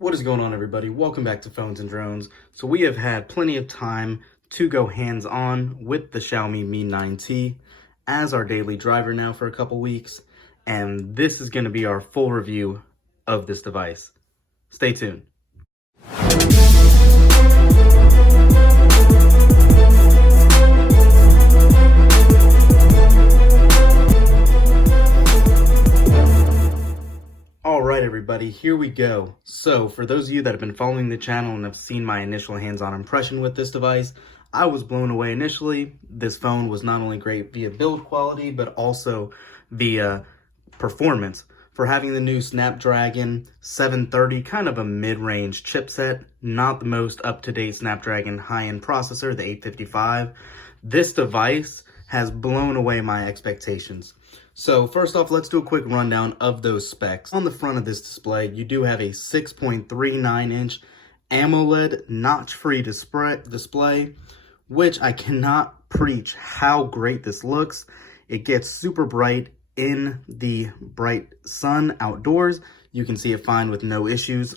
What is going on, everybody? Welcome back to Phones and Drones. So we have had plenty of time to go hands-on with the Xiaomi Mi 9T as our daily driver now for a couple weeks, and this is going to be our full review of this device. Stay tuned. Alright everybody, here we go. So for those of you that have been following the channel and have seen my initial hands-on impression with this device, I was blown away initially. This phone was not only great via build quality, but also via performance. For having the new Snapdragon 730, kind of a mid-range chipset, not the most up-to-date Snapdragon high-end processor, the 855, this device has blown away my expectations. So first off, let's do a quick rundown of those specs. On the front of this display, you do have a 6.39-inch AMOLED notch-free display, which I cannot preach how great this looks. It gets super bright in the bright sun outdoors. You can see it fine with no issues.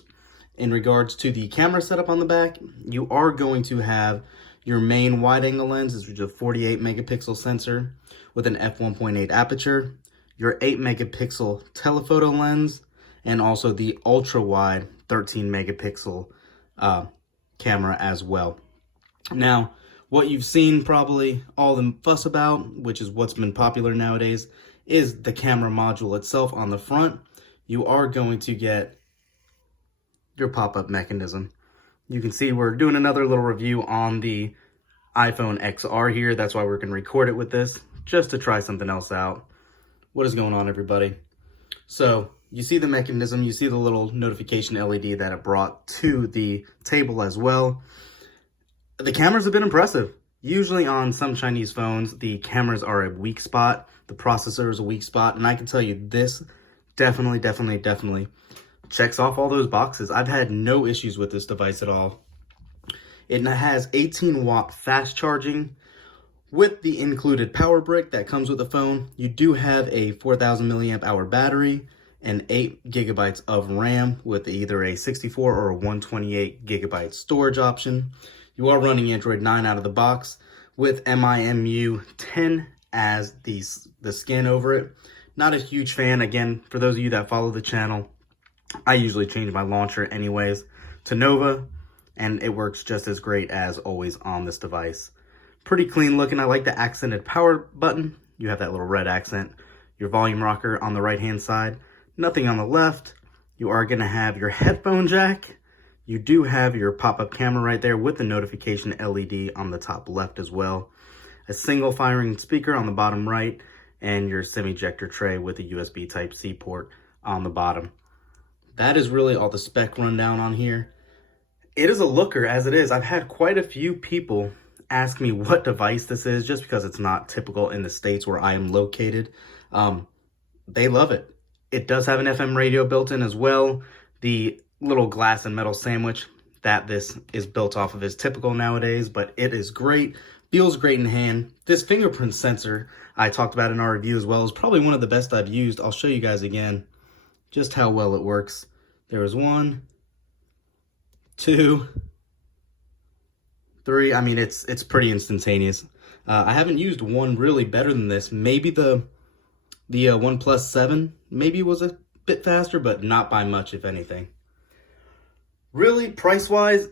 In regards to the camera setup on the back, you are going to have your main wide-angle lens, which is a 48 megapixel sensor with an f1.8 aperture, your 8 megapixel telephoto lens, and also the ultra-wide 13 megapixel camera as well. Now, what you've seen probably all the fuss about, which is what's been popular nowadays, is the camera module itself on the front. You are going to get your pop-up mechanism. You can see we're doing another little review on the iPhone XR here. That's why we're going to record it with this, just to try something else out. What is going on, everybody? So you see the mechanism, you see the little notification LED that it brought to the table as well. The cameras have been impressive. Usually on some Chinese phones, the cameras are a weak spot. The processor is a weak spot. And I can tell you this definitely checks off all those boxes. I've had no issues with this device at all. It has 18-watt fast charging. With the included power brick that comes with the phone, you do have a 4,000 milliamp hour battery and 8 gigabytes of RAM with either a 64 or a 128 gigabyte storage option. You are running Android 9 out of the box with MIMU 10 as the skin over it. Not a huge fan. Again, for those of you that follow the channel, I usually change my launcher anyways to Nova, and it works just as great as always on this device. Pretty clean looking. I like the accented power button. You have that little red accent. Your volume rocker on the right hand side. Nothing on the left. You are going to have your headphone jack. You do have your pop-up camera right there with the notification LED on the top left as well. A single firing speaker on the bottom right, and your SIM ejector tray with a USB Type-C port on the bottom. That is really all the spec rundown on here. It is a looker as it is. I've had quite a few people ask me what device this is, just because it's not typical in the States where I am located. They love it. It does have an FM radio built in as well. The little glass and metal sandwich that this is built off of is typical nowadays, but it is great. Feels great in hand. This fingerprint sensor I talked about in our review as well is probably one of the best I've used. I'll show you guys again just how well it works. There is 1, 2, 3. I mean, it's pretty instantaneous. I haven't used one really better than this. Maybe the OnePlus 7 maybe was a bit faster, but not by much, if anything. Really, price-wise,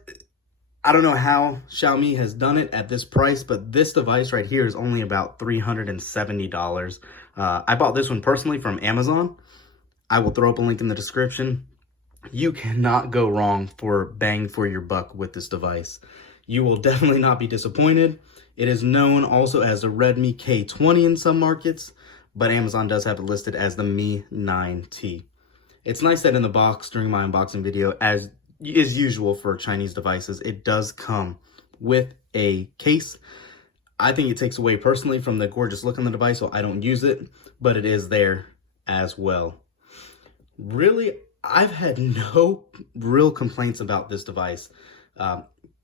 I don't know how Xiaomi has done it at this price, but this device right here is only about $370. I bought this one personally from Amazon. I will throw up a link in the description. You cannot go wrong for bang for your buck with this device. You will definitely not be disappointed. It is known also as the Redmi K20 in some markets, but Amazon does have it listed as the Mi 9T. It's nice that in the box during my unboxing video, as is usual for Chinese devices, it does come with a case. I think it takes away personally from the gorgeous look on the device, so I don't use it, but it is there as well. Really, I've had no real complaints about this device.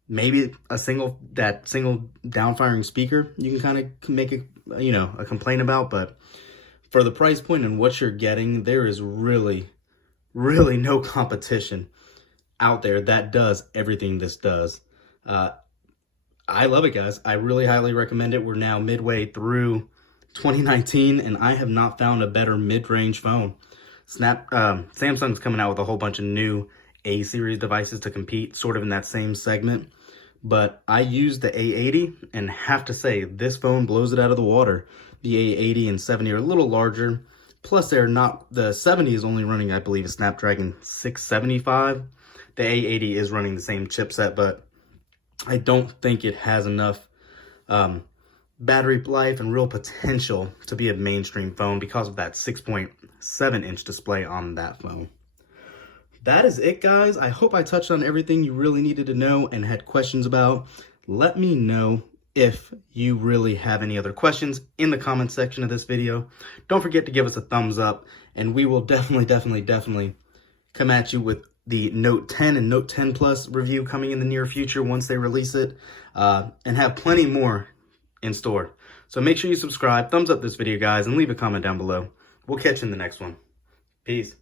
Maybe a single downfiring speaker you can kind of make a complaint about, but for the price point and what you're getting, there is really no competition. out there that does everything this does. I love it, guys. I really highly recommend it. We're now midway through 2019, and I have not found a better mid-range phone. Samsung's coming out with a whole bunch of new A-series devices to compete, sort of in that same segment. But I use the A80, and have to say, this phone blows it out of the water. The A80 and 70 are a little larger. Plus, the 70 is only running, I believe, a Snapdragon 675. The A80 is running the same chipset, but I don't think it has enough battery life and real potential to be a mainstream phone because of that 6.7-inch display on that phone. That is it, guys. I hope I touched on everything you really needed to know and had questions about. Let me know if you really have any other questions in the comment section of this video. Don't forget to give us a thumbs up, and we will definitely come at you with the Note 10 and Note 10 Plus review coming in the near future once they release it, and have plenty more in store. So make sure you subscribe, thumbs up this video, guys, and leave a comment down below. We'll catch you in the next one. Peace.